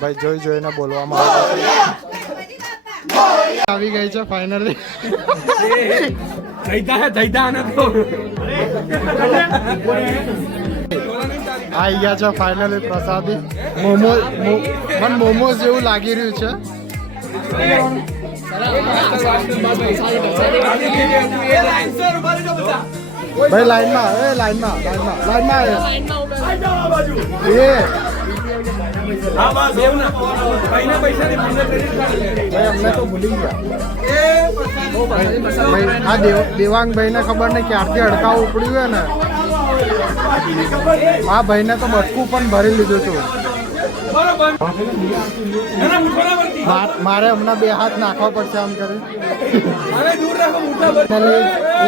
ભાઈ જોઈ જોઈને બોલવામાં આવી ગઈ છે ફાઇનલી આવી ગયા છે ફાઇનલી પ્રસાદી મને મોમોઝ જેવું લાગી રહ્યું છે ભાઈ લાઈનમાં અમને તો ભૂલી ગયા આ દેવાંગભાઈ ને ખબર નહીં ક્યારથી અડકાવ ઉપડ્યું ને આ ભાઈ ને તો બટકું પણ ભરી લીધું હતું મારે હમણાં 2 હાથ નાખવા પડશે આમ કરી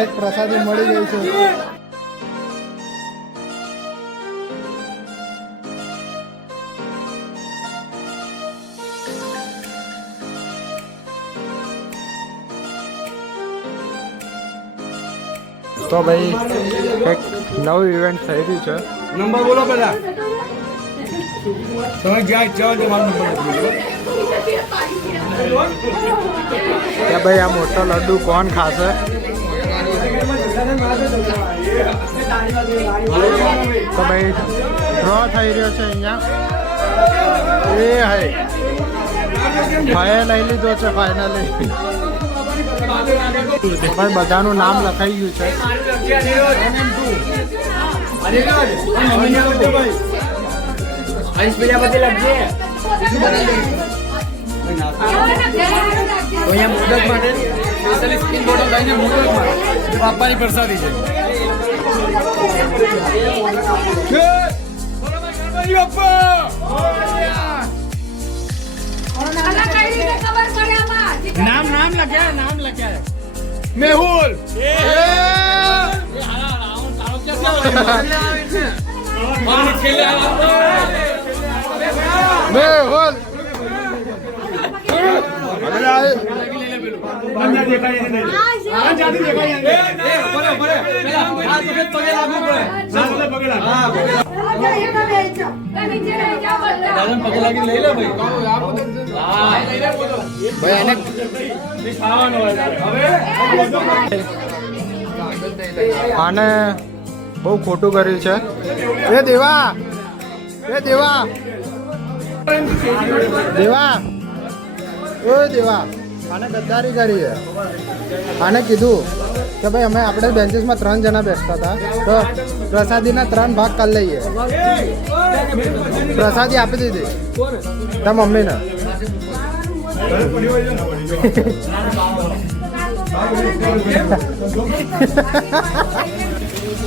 એક પ્રસાદી મળી ગઈ છે તો ભાઈ એક નવું ઇવેન્ટ થઈ રહ્યું છે નંબર બોલો પેલા તમે જ્યાં જાઓ તે મારો નંબર કે ભાઈ આ મોટો લડ્ડુ કોણ ખાશે તો ભાઈ ડ્રો થઈ રહ્યો છે અહીંયા એ ભાઈ લઈ લીધો છે ફાઇનલી ભાઈ બધાનું નામ લખાઈ ગયું છે બાપાની પ્રસાદી છે નામ લખ્યા મેહુલ આને બહુ ખોટું કર્યું છે એ દેવા આને ગદ્દારી કરી છે આને કીધું કે ભાઈ આપણે બેન્ચીસમાં 3 જણા બેસતા હતા તો પ્રસાદીના 3 ભાગ કરી લઈએ પ્રસાદી આપી દીધી તાર મમ્મીને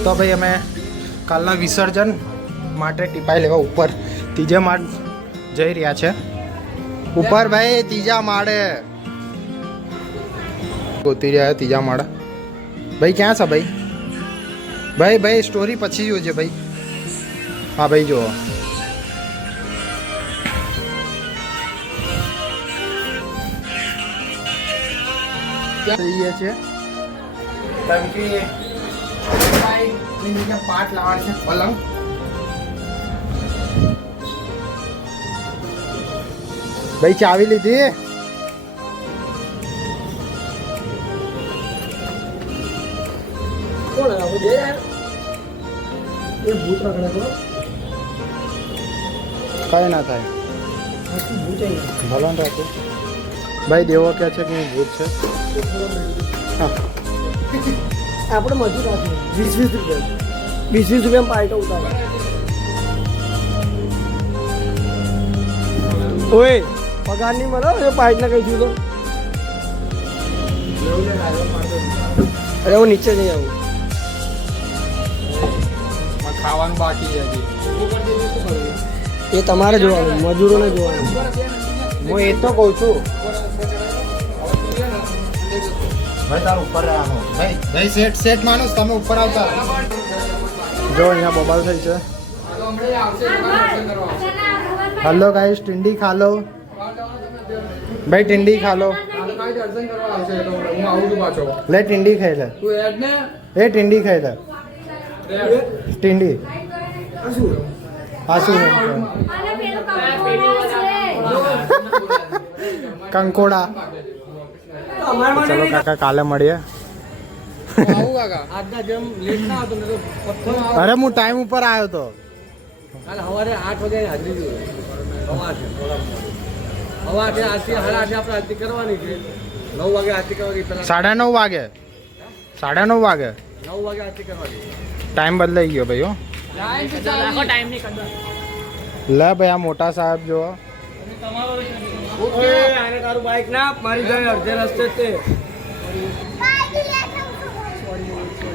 તો ભાઈ અમે કાલના વિસર્જન માટે ટીપાઈ લેવા ઉપર ત્રીજા માળ જઈ રહ્યા છે ઉપર ભાઈ ત્રીજા માળે ગોતી રહ્યા ત્રીજા માળા ભાઈ ક્યાં છે ભાઈ સ્ટોરી પછી જોજે ભાઈ હા ભાઈ જુઓ જઈએ છીએ કેમ કે ભાઈ પાટ લાવવાની છે પલંગ. ભાઈ ચાવી લીધી? કઈ ના થાય ભલો ને રાખો. ભાઈ દેવો કે છે કે હું ભૂત છે. આપણે મજૂર રાખીએ 20-20 રૂપિયા 20-20 રૂપિયા પાર્ટો ઉતારે. ઓય પગાર નહીં મળે એ પાર્ટને કહીશું તો. અરે હું નીચે જઈ આવું. ખાવાનું બાકી છે હજી. એ તમારે જોવાનું, મજૂરોને જોવાનું. હું એ તો કહું છું. ભાઈ તારું ઉપર રહેવાનું. ભાઈ ભાઈ સેટ સેટ માણસ તમે ઉપર આવતા. જો અહીંયા બબાલ થઈ છે. હલો ગાઈસ, ટિંડી ખા લો. ભાઈ ટિંડી ખા લો. હું આવું છું પાછો. લે ટિંડી ખાઈ લે. તું એડ ને એ ટિંડી ખાઈ લે. ટિંડી આ શું કંકોડા. ચલો કાકા કાલે મળીએ. આજના જેમ લેટ ના હતો ને તો પથ્થર અરે હું ટાઈમ ઉપર આવ્યો તો. કાલે સવારે 8 વાગે હાજરી જોઈએ. સવારે આરતી 8:30 આપણે આરતી કરવાની છે. 9 વાગે આરતી કરવાની પહેલા 9:30 વાગે 9:30 વાગે 9 વાગે આરતી કરવાની. ટાઈમ બદલાઈ ગયો ભાઈ. હો લે ભાઈ આ મોટા સાહેબ જો. ઓકે આને તારું બાઈક ના મારી જાય અડધે રસ્તે તે.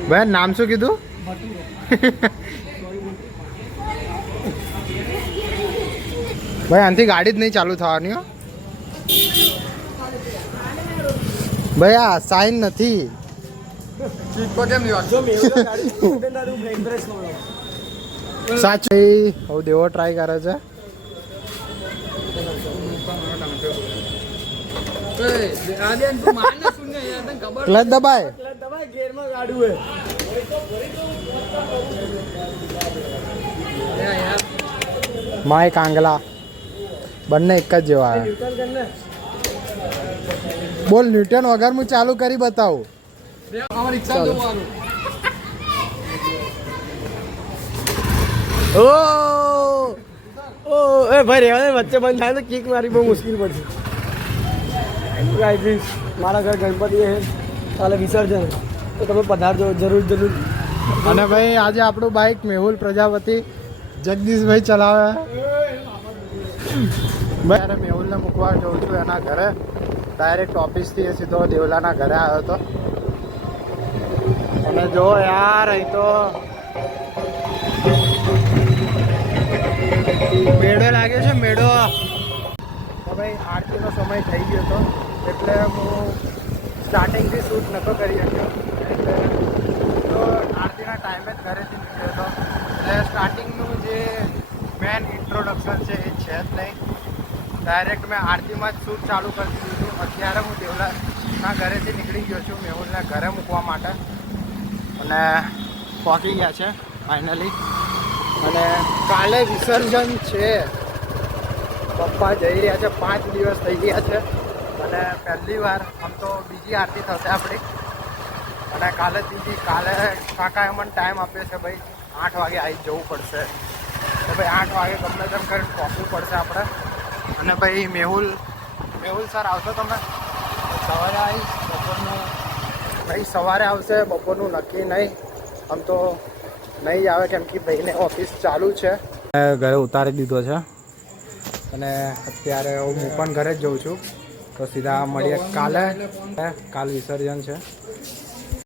ભાઈ નામ શું કીધું? ભાઈ આનાથી ગાડી જ નહીં ચાલુ થવાની. હો ભાઈ આ સાઈન નથી. સાચું હવે દેવો ટ્રાય કરે છે. ક્લચ દબાય. ગેરમાં ગાડું માય કાંગલા બંને એક જ જેવા આવે. બોલ ન્યૂટન વગર હું ચાલુ કરી બતાવું. ઓ એ ભાઈ રહેવા દે, વચ્ચે બંધ થાય તો કિક મારી બહુ મુશ્કેલ પડશે. ગાઈસ મારા ઘર ગણપતિ છે કાલે વિસર્જન, તો તમે પધારજો જરૂર જરૂર. અને ભાઈ આજે આપણું બાઇક મેહુલ પ્રજાપતિ જગદીશભાઈ ચલાવે. ભાઈ અરે મેહુલને મૂકવા જઉં છું એના ઘરે. ડાયરેક્ટ ઓફિસથી સીધો દેવલાના ઘરે આવ્યો હતો. અને જો યાર અહીં તો મેળો લાગ્યો છે મેળો. ભાઈ આરતીનો સમય થઈ ગયો હતો એટલે હું સ્ટાર્ટિંગથી શૂટ નહોતો કરી શક્યો. એટલે તો આરતીના ટાઈમે જ ઘરેથી નીકળ્યો હતો. એટલે સ્ટાર્ટિંગનું જે મેન ઇન્ટ્રોડક્શન છે એ છે જ નહીં. ડાયરેક્ટ મેં આરતીમાં જ શૂટ ચાલુ કરી દીધું હતું. અત્યારે હું દેવલાના ઘરેથી નીકળી ગયો છું મેહુલને ઘરે મૂકવા માટે. અને પહોંચી ગયા છે ફાઇનલી. અને કાલે વિસર્જન છે. પપ્પા જઈ રહ્યા છે. 5 દિવસ થઈ ગયા છે અને પહેલી વાર આમ તો બીજી આરતી થશે આપણી. અને કાલે ત્રીજી. કાલે કાકાએ મને ટાઈમ આપ્યો છે ભાઈ 8 વાગે આવી જવું પડશે. તો ભાઈ 8 વાગે ગમે તેમ કરીને પહોંચવું પડશે આપણે. અને ભાઈ મેહુલ સર આવશો તમે? સવારે આવીશ. બપોરનું ભાઈ સવારે આવશે, બપોરનું નક્કી નહીં. આમ તો નહીં જ આવે કેમ કે ભાઈને ઓફિસ ચાલુ છે. ઘરે ઉતારી દીધો છે અને અત્યારે હું પણ ઘરે જ જઉં છું. તો સીધા મળીએ કાલે. કાલ વિસર્જન છે